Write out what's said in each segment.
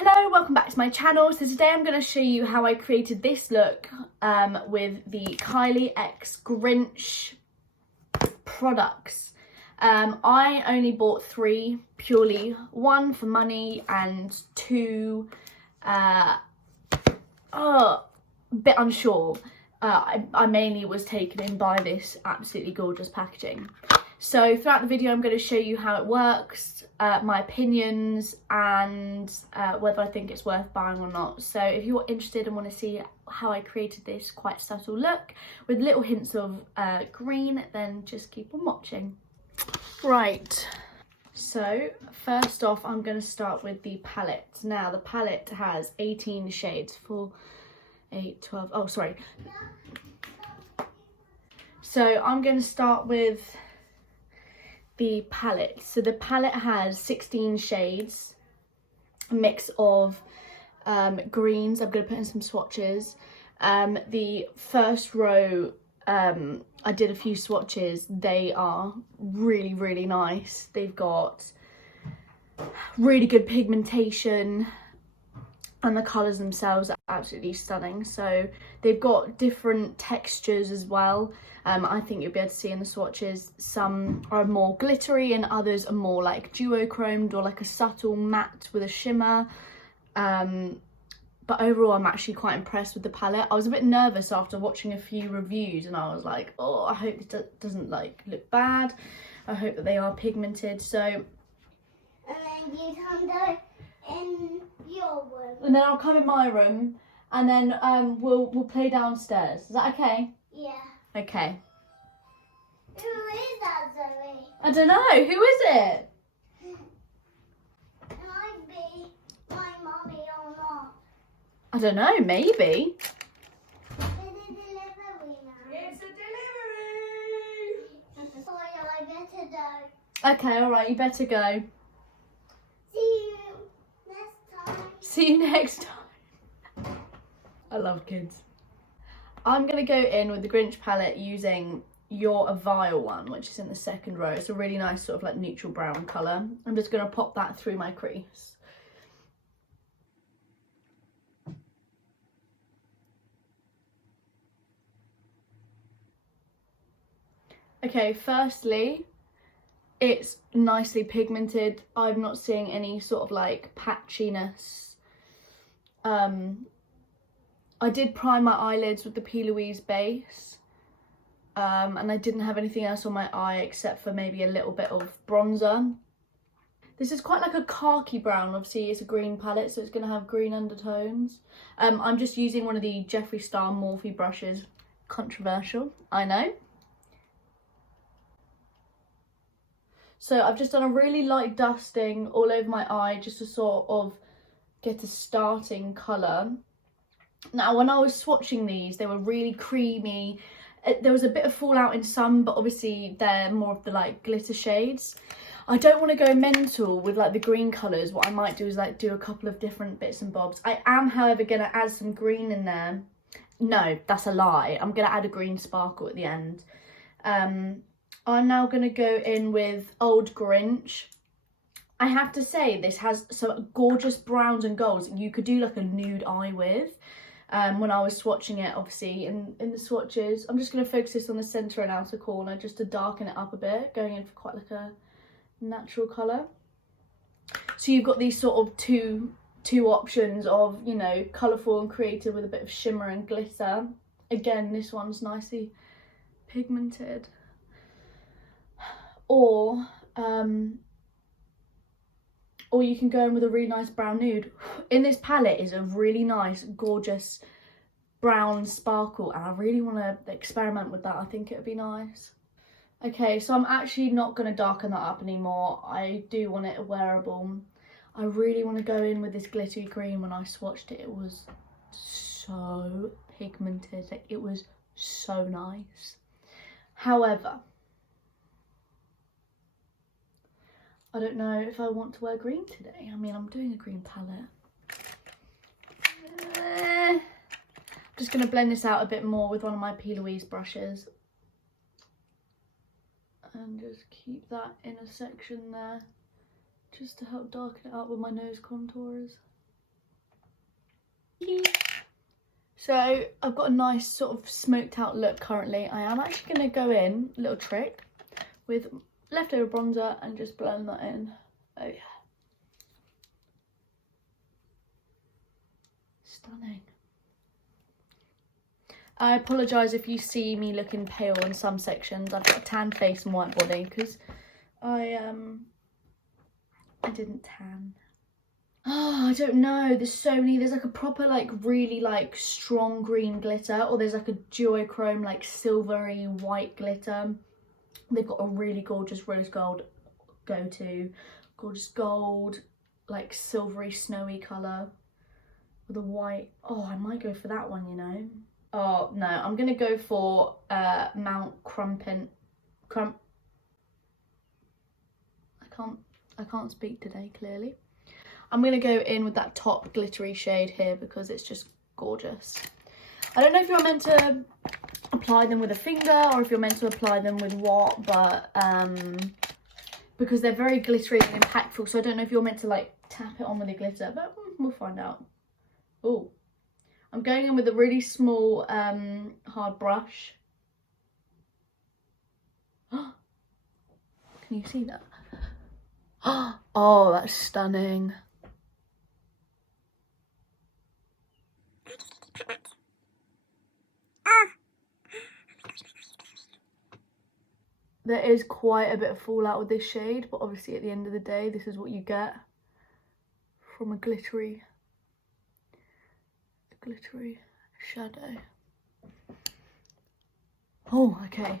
Hello, welcome back to my channel. So today I'm going to show you how I created this look with the Kylie x Grinch products. I only bought 3 purely, 1 for money and 2 a bit unsure. I mainly was taken in by this absolutely gorgeous packaging. So throughout the video I'm going to show you how it works, my opinions, and whether I think it's worth buying or not. So if you're interested and want to see how I created this quite subtle look with little hints of green, then just keep on watching. Right, so first off I'm going to start with the palette. Now the palette has 18 shades, 4, 8, 12, oh sorry. So I'm going to start with the palette. So the palette has 16 shades, a mix of greens. I'm going to put in some swatches. The first row, I did a few swatches. They are really, really nice. They've got really good pigmentation and the colours themselves are absolutely stunning. So they've got different textures as well. I think you'll be able to see in the swatches, some are more glittery and others are more like duochromed or like a subtle matte with a shimmer. But overall I'm actually quite impressed with the palette. I was a bit nervous after watching a few reviews and I was like, oh, I hope it doesn't like look bad. I hope that they are pigmented. So and then you come down in your room. And then I'll come in my room and then we'll play downstairs. Is that okay? Yeah. Okay. Who is that, Zoe? I don't know. Who is it? Can I be my mummy or not? I don't know. Maybe. Is it delivery now? It's a delivery. Sorry, I better go. Okay. All right. You better go. See you next time. See you next time. I love kids. I'm going to go in with the Grinch palette using You're a Vile one, which is in the second row. It's a really nice sort of like neutral brown colour. I'm just going to pop that through my crease. Okay, firstly, it's nicely pigmented. I'm not seeing any sort of like patchiness. I did prime my eyelids with the P. Louise base, and I didn't have anything else on my eye except for maybe a little bit of bronzer. This is quite like a khaki brown. Obviously it's a green palette, so it's going to have green undertones. I'm just using one of the Jeffree Star Morphe brushes. Controversial, I know. So I've just done a really light dusting all over my eye just to sort of get a starting colour. Now when I was swatching these, they were really creamy. There was a bit of fallout in some, but obviously they're more of the like glitter shades. I don't want to go mental with like the green colours. What I might do is like do a couple of different bits and bobs. I am however going to add some green in there. No, that's a lie. I'm going to add a green sparkle at the end. I'm now going to go in with Old Grinch. I have to say this has some gorgeous browns and golds you could do like a nude eye with. When I was swatching it, obviously in the swatches, I'm just going to focus this on the centre and outer corner just to darken it up a bit, going in for quite like a natural colour. So you've got these sort of two options of, you know, colourful and creative with a bit of shimmer and glitter. Again, this one's nicely pigmented. Or you can go in with a really nice brown nude. In this palette is a really nice, gorgeous brown sparkle, and I really want to experiment with that. I think it would be nice. Okay, so I'm actually not going to darken that up anymore. I do want it wearable. I really want to go in with this glittery green. When I swatched it, it was so pigmented. Like, it was so nice. However, I don't know if I want to wear green today. I mean, I'm doing a green palette. I'm just going to blend this out a bit more with one of my P. Louise brushes. And just keep that in a section there. Just to help darken it up with my nose contours. So I've got a nice sort of smoked out look currently. I am actually going to go in, little trick, with leftover bronzer and just blend that in. Oh yeah. Stunning. I apologise if you see me looking pale in some sections. I've got a tan face and white body because I didn't tan. Oh, I don't know. There's so many. There's like a proper like really like strong green glitter, or there's like a duochrome like silvery white glitter. They've got a really gorgeous rose gold go-to, gorgeous gold, like silvery snowy colour with a white. Oh, I might go for that one, you know. Oh no, I'm gonna go for Mount Crumpin. I can't speak today clearly. I'm gonna go in with that top glittery shade here because it's just gorgeous. I don't know if you're meant to apply them with a finger or if you're meant to apply them with what, but because they're very glittery and impactful, so I don't know if you're meant to like tap it on with a glitter, but we'll find out. Oh, I'm going in with a really small hard brush. Can you see that? Oh, that's stunning. There is quite a bit of fallout with this shade, but obviously at the end of the day, this is what you get from a glittery shadow. Oh, okay.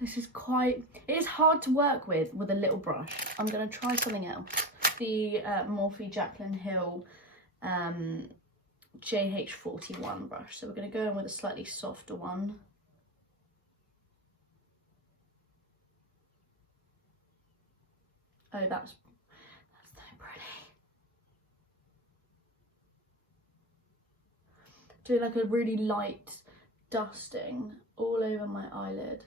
This is it is hard to work with a little brush. I'm going to try something else. The Morphe Jaclyn Hill JH41 brush. So we're going to go in with a slightly softer one. Oh, that's so pretty. Do like a really light dusting all over my eyelid.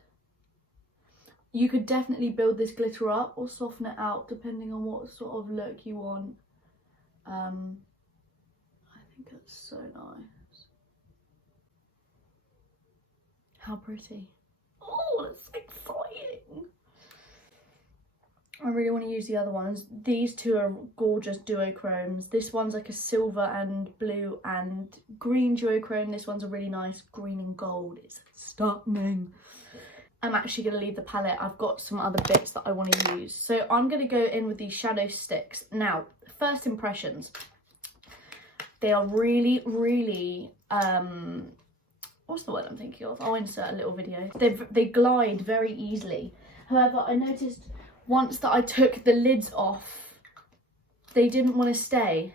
You could definitely build this glitter up or soften it out depending on what sort of look you want. I think that's so nice. How pretty. Oh, it's exciting. I really want to use the other ones. These two are gorgeous duochromes. This one's like a silver and blue and green duochrome. This one's a really nice green and gold. It's stunning. I'm actually going to leave the palette. I've got some other bits that I want to use. So I'm going to go in with these shadow sticks. Now, first impressions. They are really, really, what's the word I'm thinking of? I'll insert a little video. They glide very easily. However, I noticed once that I took the lids off, they didn't want to stay.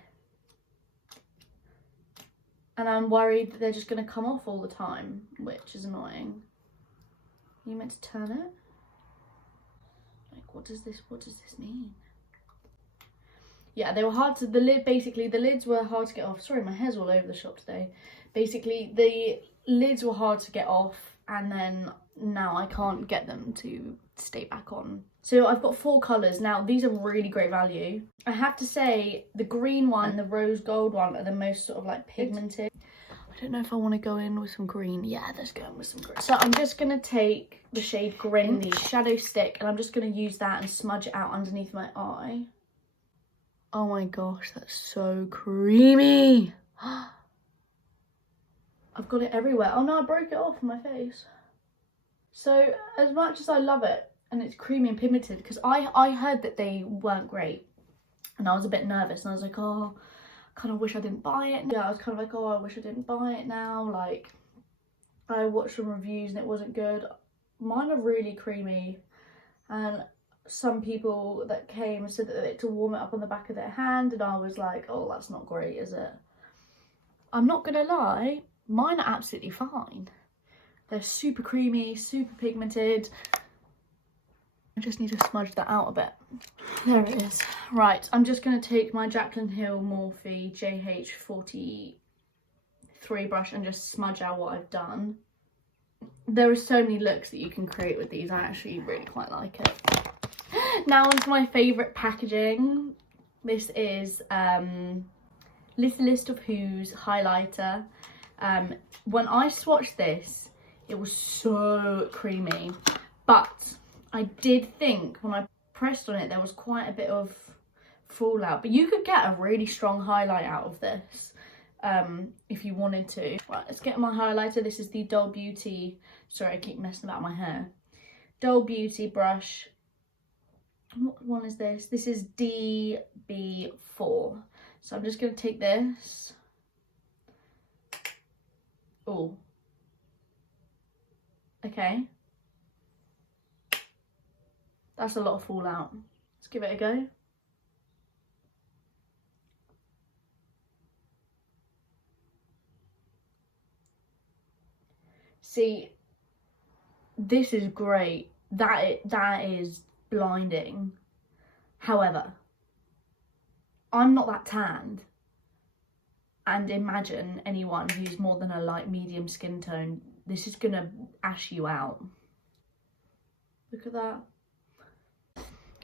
And I'm worried that they're just going to come off all the time, which is annoying. Are you meant to turn it? Like, what does this mean? Yeah, they were hard to, the lids were hard to get off. Sorry, my hair's all over the shop today. Basically, the lids were hard to get off, and then now I can't get them to stay back on. So I've got 4 colours. Now, these are really great value. I have to say, the green one and the rose gold one are the most sort of like pigmented. I don't know if I want to go in with some green. Yeah, let's go in with some green. So I'm just going to take the shade Grinch, the shadow stick, and I'm just going to use that and smudge it out underneath my eye. Oh my gosh, that's so creamy. I've got it everywhere. Oh no, I broke it off my face. So as much as I love it, and it's creamy and pigmented, because I heard that they weren't great, and I was a bit nervous, and I was like, oh, I kind of wish I didn't buy it. Yeah, I was kind of like, oh, I wish I didn't buy it now. Like, I watched some reviews and it wasn't good. Mine are really creamy, and some people that came said that they had to warm it up on the back of their hand, and I was like, oh, that's not great, is it? I'm not gonna lie, mine are absolutely fine. They're super creamy, super pigmented. I just need to smudge that out a bit. There it is. Right, I'm just going to take my Jaclyn Hill Morphe JH43 brush and just smudge out what I've done. There are so many looks that you can create with these. I actually really quite like it. Now onto my favourite packaging. This is Littlest of Who's highlighter. When I swatched this, it was so creamy, but I did think when I pressed on it there was quite a bit of fallout, but you could get a really strong highlight out of this if you wanted to. Right, let's get my highlighter. This is the Dull Beauty, sorry I keep messing about my hair, Dull Beauty brush. What one is this? This is DB4. So I'm just going to take this. Oh. Okay. That's a lot of fallout. Let's give it a go. See, this is great. That is blinding. However, I'm not that tanned, and imagine anyone who's more than a light medium skin tone, this is gonna ash you out. Look at that.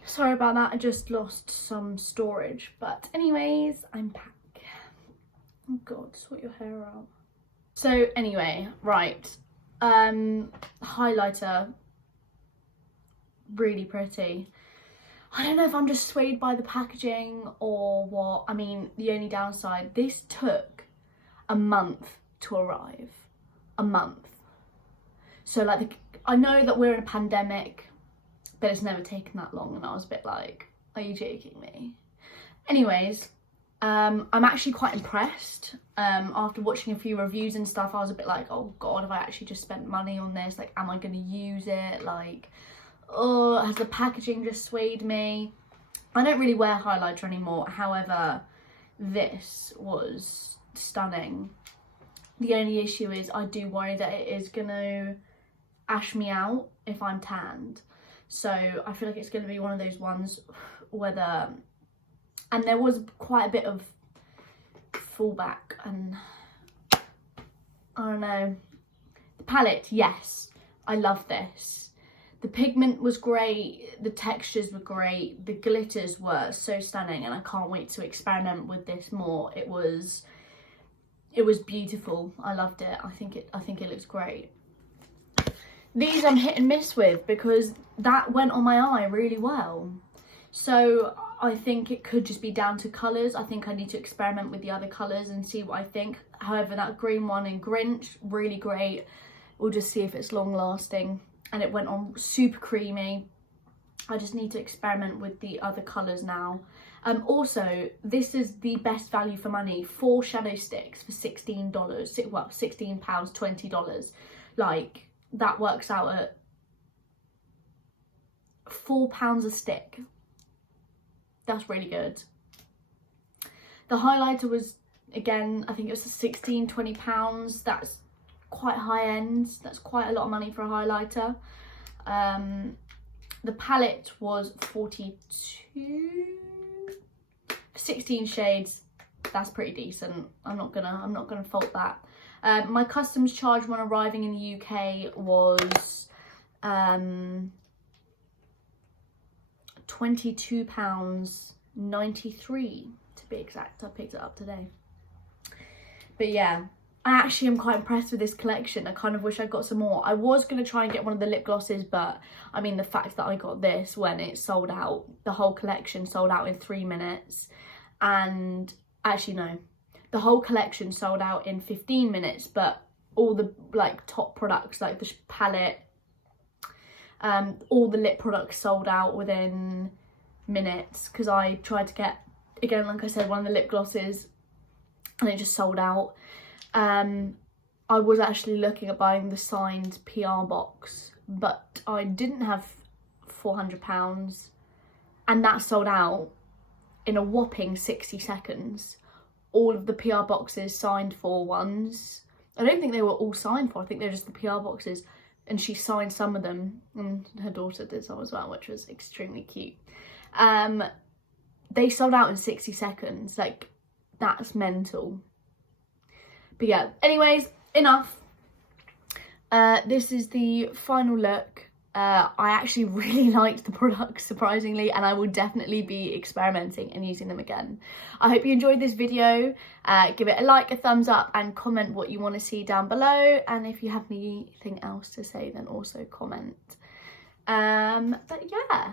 Sorry about that, I just lost some storage, but anyways, I'm back. Oh god, sort your hair out. So anyway, right, highlighter, really pretty. I don't know if I'm just swayed by the packaging or what. I mean, the only downside, this took a month to arrive. A month. So like, I know that we're in a pandemic, but it's never taken that long, and I was a bit like, are you joking me? Anyways, I'm actually quite impressed. After watching a few reviews and stuff, I was a bit like, oh god, have I actually just spent money on this? Like, am I going to use it? Like, oh, has the packaging just swayed me? I don't really wear highlighter anymore. However, this was stunning. The only issue is I do worry that it is going to ash me out if I'm tanned. So I feel like it's going to be one of those ones whether, and there was quite a bit of fallback, and I don't know. The palette, yes, I love this. The pigment was great, the textures were great, the glitters were so stunning, and I can't wait to experiment with this more. It was beautiful. I loved it. I think it looks great. These I'm hit and miss with because that went on my eye really well. So I think it could just be down to colours. I think I need to experiment with the other colours and see what I think. However, that green one in Grinch, really great. We'll just see if it's long lasting. And it went on super creamy. I just need to experiment with the other colours now. Also, this is the best value for money. 4 shadow sticks for $16. Well, £16, $20. Like, that works out at £4 a stick. That's really good. The highlighter was, again, I think it was £16, £20. That's quite high end. That's quite a lot of money for a highlighter. The palette was 42 for 16 shades. That's pretty decent. I'm not gonna fault that. My customs charge when arriving in the UK was £22.93 to be exact. I picked it up today. But yeah, I actually am quite impressed with this collection. I kind of wish I got some more. I was going to try and get one of the lip glosses, but I mean, the fact that I got this when it sold out, the whole collection sold out in 3 minutes. And actually, no, the whole collection sold out in 15 minutes, but all the like top products, like the palette, all the lip products sold out within minutes, because I tried to get, again, like I said, one of the lip glosses and it just sold out. I was actually looking at buying the signed PR box, but I didn't have £400, and that sold out in a whopping 60 seconds. All of the PR boxes signed for ones. I don't think they were all signed for, I think they're just the PR boxes, and she signed some of them, and her daughter did some as well, which was extremely cute. They sold out in 60 seconds, like, that's mental. But yeah, anyways, enough. This is the final look. I actually really liked the products, surprisingly, and I will definitely be experimenting and using them again. I hope you enjoyed this video. Give it a like, a thumbs up, and comment what you want to see down below. And if you have anything else to say, then also comment. But yeah.